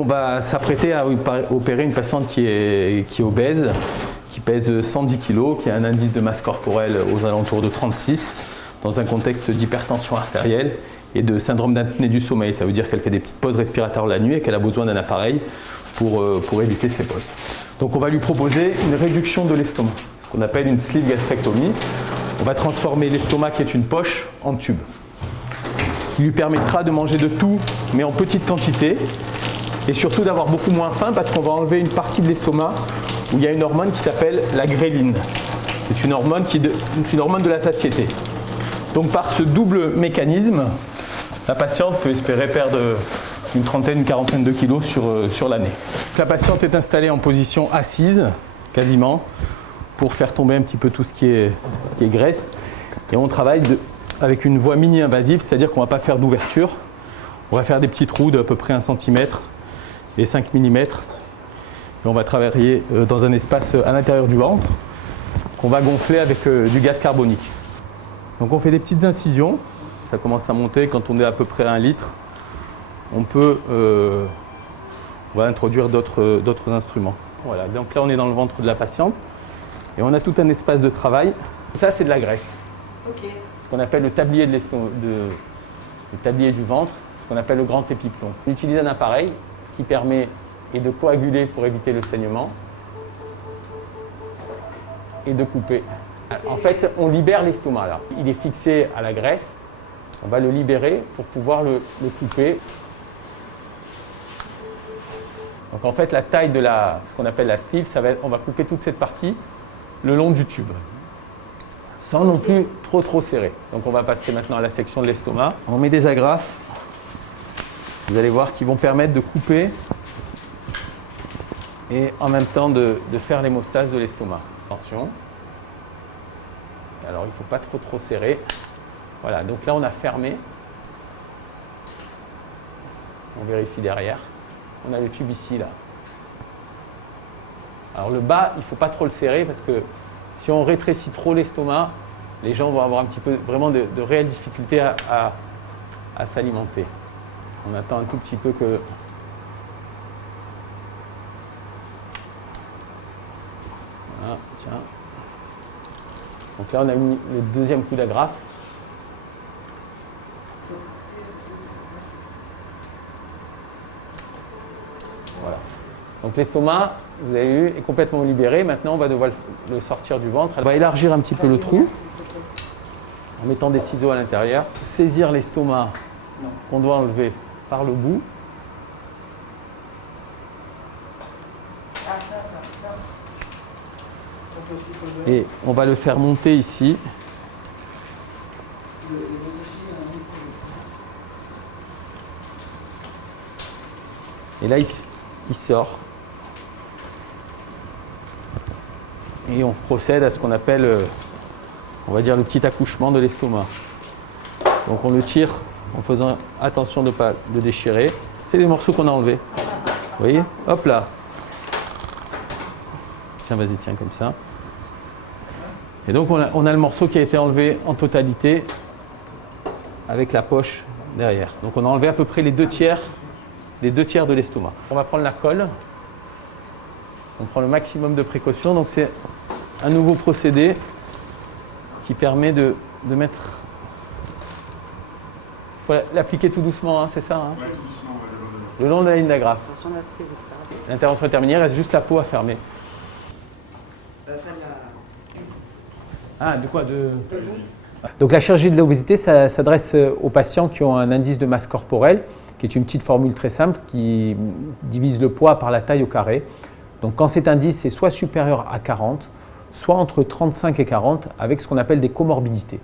On va s'apprêter à opérer une patiente qui est obèse, qui pèse 110 kg, qui a un indice de masse corporelle aux alentours de 36, dans un contexte d'hypertension artérielle et de syndrome d'apnée du sommeil. Ça veut dire qu'elle fait des petites pauses respiratoires la nuit et qu'elle a besoin d'un appareil pour éviter ces pauses. Donc on va lui proposer une réduction de l'estomac, ce qu'on appelle une sleeve gastrectomie. On va transformer l'estomac, qui est une poche, en tube, ce qui lui permettra de manger de tout, mais en petite quantité, et surtout d'avoir beaucoup moins faim, parce qu'on va enlever une partie de l'estomac où il y a une hormone qui s'appelle la gréline. C'est une hormone de la satiété. Donc par ce double mécanisme, la patiente peut espérer perdre une trentaine, une quarantaine de kilos sur l'année. La patiente est installée en position assise, quasiment, pour faire tomber un petit peu tout ce qui est graisse. Et on travaille avec une voie mini-invasive, c'est-à-dire qu'on ne va pas faire d'ouverture. On va faire des petits trous d'à peu près 1 cm et 5 mm. Et on va travailler dans un espace à l'intérieur du ventre qu'on va gonfler avec du gaz carbonique. Donc on fait des petites incisions, ça commence à monter. Quand on est à peu près à 1 litre, on va introduire d'autres instruments. Voilà, donc là on est dans le ventre de la patiente et on a tout un espace de travail. Ça c'est de la graisse. Okay. Ce qu'on appelle le tablier, le tablier du ventre, ce qu'on appelle le grand épiplomb. On utilise un appareil qui permet de coaguler pour éviter le saignement et de couper. En fait, on libère l'estomac là. Il est fixé à la graisse. On va le libérer pour pouvoir le couper. Donc en fait, la taille de ce qu'on appelle la sleeve, on va couper toute cette partie le long du tube, sans non plus trop serrer. Donc on va passer maintenant à la section de l'estomac. On met des agrafes, vous allez voir, qui vont permettre de couper et en même temps de faire l'hémostase de l'estomac. Attention. Alors il ne faut pas trop serrer. Voilà, donc là on a fermé. On vérifie derrière. On a le tube ici, là. Alors le bas, il ne faut pas trop le serrer parce que si on rétrécit trop l'estomac, les gens vont avoir un petit peu vraiment de réelles difficultés à s'alimenter. On attend un tout petit peu que... Voilà, tiens. Donc là, on a mis le deuxième coup d'agrafe. Voilà. Donc l'estomac, vous avez vu, est complètement libéré. Maintenant, on va devoir le sortir du ventre. On va élargir un petit peu le trou en mettant des ciseaux à l'intérieur. Saisir l'estomac qu'on doit enlever par le bout. Et on va le faire monter ici. Et là, il sort. Et on procède à ce qu'on appelle, on va dire, le petit accouchement de l'estomac. Donc on le tire en faisant attention de ne pas le déchirer. C'est les morceaux qu'on a enlevés. Vous voyez? Hop là. Tiens, vas-y, tiens, comme ça. Et donc on a le morceau qui a été enlevé en totalité avec la poche derrière. Donc on a enlevé à peu près les 2 tiers de l'estomac. On va prendre la colle. On prend le maximum de précautions. Donc c'est un nouveau procédé qui permet de mettre... Il faut l'appliquer tout doucement, hein, c'est ça, hein? Ouais, tout doucement, ouais, le long de la ligne d'agrafe. L'intervention est terminée, il reste juste la peau à fermer. Ah, de quoi? Donc la chirurgie de l'obésité, ça s'adresse aux patients qui ont un indice de masse corporelle, qui est une petite formule très simple qui divise le poids par la taille au carré. Donc quand cet indice est soit supérieur à 40, soit entre 35 et 40, avec ce qu'on appelle des comorbidités.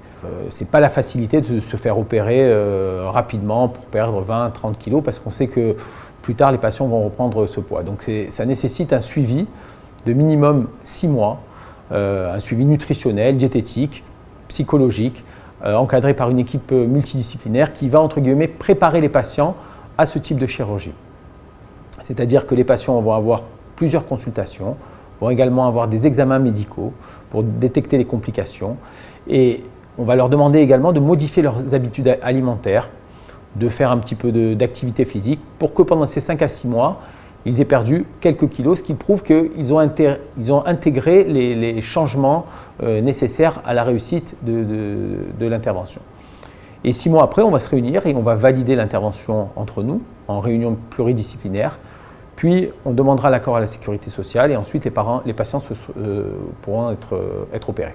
Ce n'est pas la facilité de se faire opérer rapidement pour perdre 20-30 kg, parce qu'on sait que plus tard, les patients vont reprendre ce poids. Donc ça nécessite un suivi de minimum 6 mois, un suivi nutritionnel, diététique, psychologique, encadré par une équipe multidisciplinaire qui va, entre guillemets, préparer les patients à ce type de chirurgie. C'est-à-dire que les patients vont avoir plusieurs consultations, vont également avoir des examens médicaux pour détecter les complications, et on va leur demander également de modifier leurs habitudes alimentaires, de faire un petit peu d'activité physique pour que pendant ces 5 à 6 mois, ils aient perdu quelques kilos, ce qui prouve qu'ils ont intégré les changements nécessaires à la réussite de l'intervention. Et 6 mois après, on va se réunir et on va valider l'intervention entre nous en réunion pluridisciplinaire. Puis, on demandera l'accord à la sécurité sociale et ensuite les patients pourront être opérés.